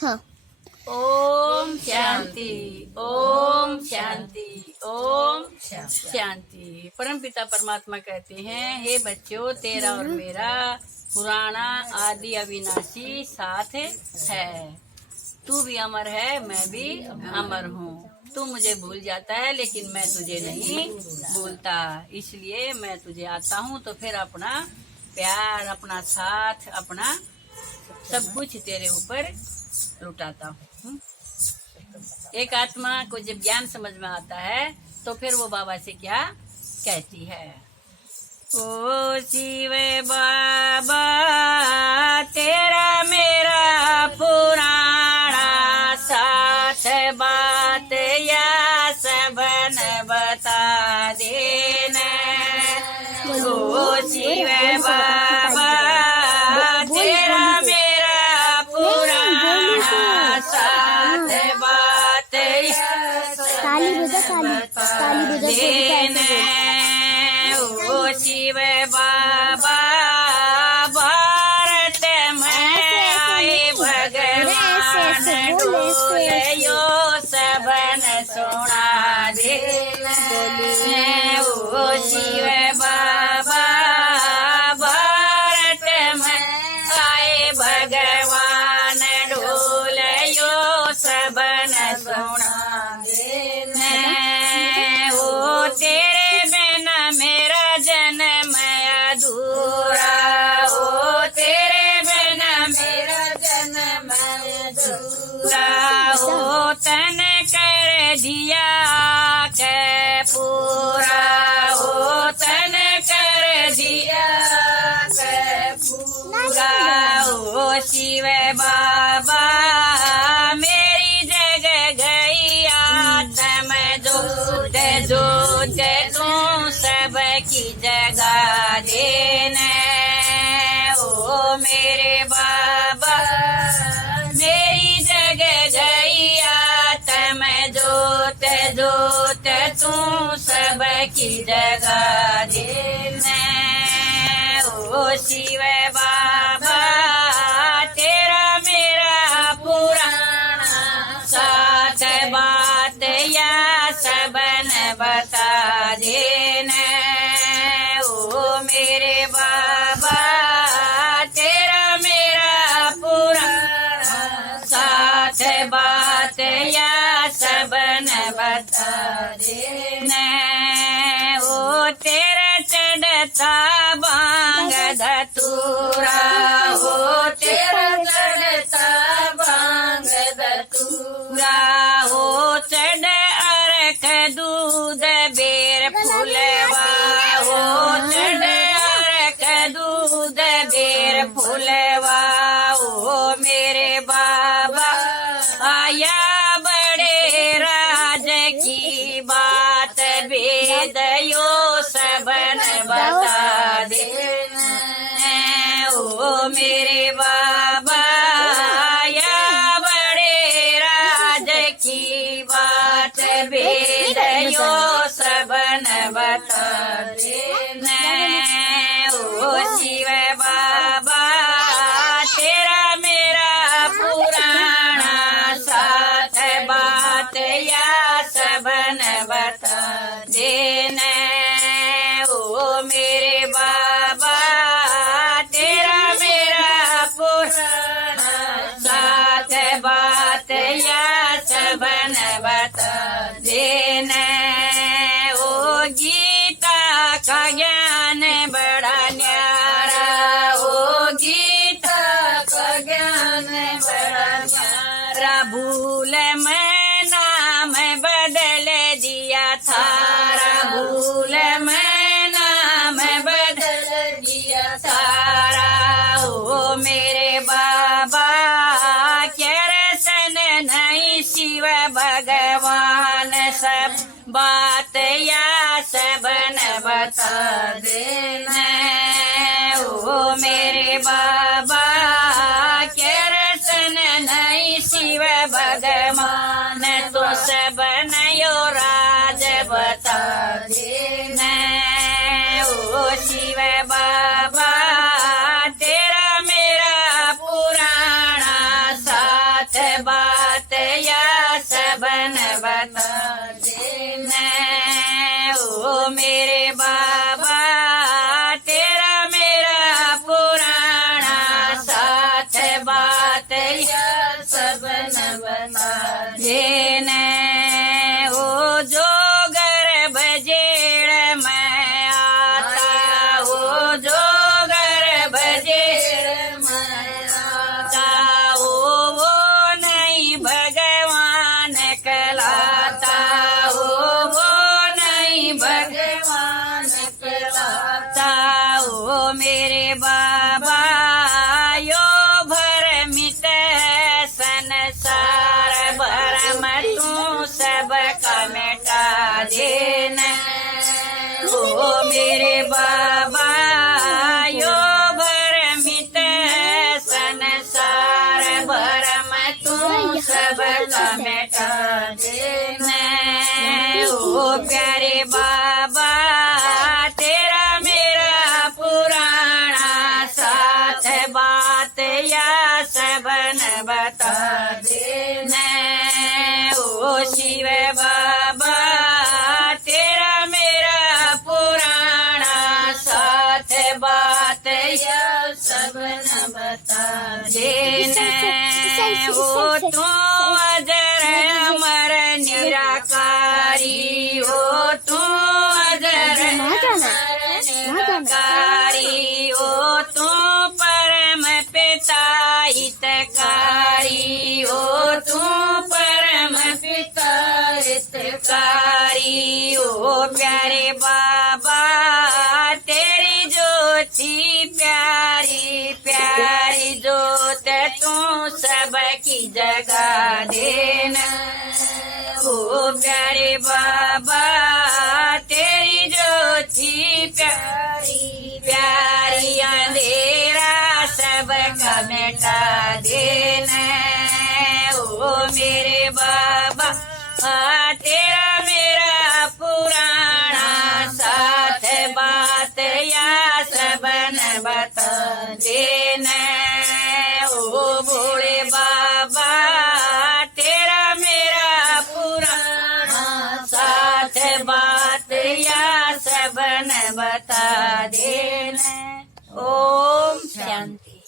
हाँ। ओम शांति, ओम शांति, ओम शांति। परमपिता परमात्मा कहते हैं, हे बच्चों, तेरा और मेरा पुराना आदि अविनाशी साथ है। तू भी अमर है, मैं भी अमर हूँ। तू मुझे भूल जाता है, लेकिन मैं तुझे नहीं भूलता। इसलिए मैं तुझे आता हूँ तो फिर अपना प्यार, अपना साथ, अपना सब कुछ तेरे ऊपर लुटाता हूँ। एक आत्मा को जब ज्ञान समझ में आता है तो फिर वो बाबा से क्या कहती है? ओ शिव बाबा, तेरा मेरा पुराना साथ बात या सबन बता देना। ओ शिव बाबा, तेरा मेरा पुराना साथ बात ताली बजा देना। ओ शिव बाबा, भारत में आए भगवान डोलियो सबन सुना देना। ओ शिव बाबा, भारत में आए भगवान डोलियो सबन सुना देना। ओ तेरे बिना मेरा जन्म अधूरा, ओ तेरे बिना मेरा जन्म अधूरा। ओ तन कर दिया के पूरा, ओ तन कर दिया के पूरा। ओ शिव बाबा, मेरी जगह गई आत्म जोत जोत, तू सबकी जगह देना। ओ मेरे बाबा, मेरी जगह गई आत्म जोत जोत, तू सबकी जगह देना। ओ शिव बाबा, तेरा मेरा पुराना साथ बात या सबन बता देना। ओ मेरे बाबा, तेरा मेरा पुराना साथ बात या सबन बता देना। ओ तेरा चढ़ता बांग धतूरा, ओ तेरा चढ़ता बांग धतूरा। ओ चढ़ अर्क दूध बेर फुलवा, ओ चढ़ अर्क दूध बेर फुलवा। ओ मेरे बाबा, आया बड़े राज की बात, वेद यो सबन बता देना। ओ मेरे बाबा, आया बड़े राज की बात, वेद यो सबन बता देना। ओ शिव बाबा, तेरा मेरा पुराना साथ बात या सबन बता देना। ओ मेरे बाबा, तेरा मेरा पुराना साथ बात या सबन बता देना। ओ गीता का ज्ञान बड़ा न्यारा, ओ गीता का ज्ञान बड़ा न्यारा। भूल मैं नाम बदल दिया थारा, भूल मैं नाम बदल दिया थारा। ओ मेरे बाबा, क्या रसन नहीं शिव भगवान, सब बात या सबन बता देना। ओ मेरे बाबा, क्या रसन नहीं शिव भगवान, तो सबन यो राज बता देना। ओ शिव बाबा, तेरा मेरा पुराना साथ सब न बता देने। ओ जो गर्भ जेड़ में आता, ओ जो गर्भ जेड़ में आता, वो नहीं भगवान कहलाता, वो नहीं भगवान कहलाता। ओ मेरे बाबा यो भ्रमित है संसार, भरम तू सबका मिटा देना। ओ मेरे बाबा यो भ्रमित है संसार, भरम तू सबका मिटा देना। ओ प्यारे बाबा तेरा मेरा पुराना साथ, बात या सबन बता देना। ओ शिव बाबा तेरा मेरा पुराना साथ, बात या सबन बता देना। ओ तू अजर अमर निराकारी, ओ तू अजर अमर निराकारी, ओ तू परम पिता हितकारी, ओ तू परम पिता हितकारी। ओ प्यारे बाबा तेरी ज्योति प्यारी प्यारी ज्योत, तू सबकी जगा देना। ओ प्यारे बाबा तेरी ज्योति प्यारी प्यारी, अंधेरा सबका मिटा देना। ओ मेरे बाबा तेरा मेरा पुराना साथ, बात या सबन बता देना।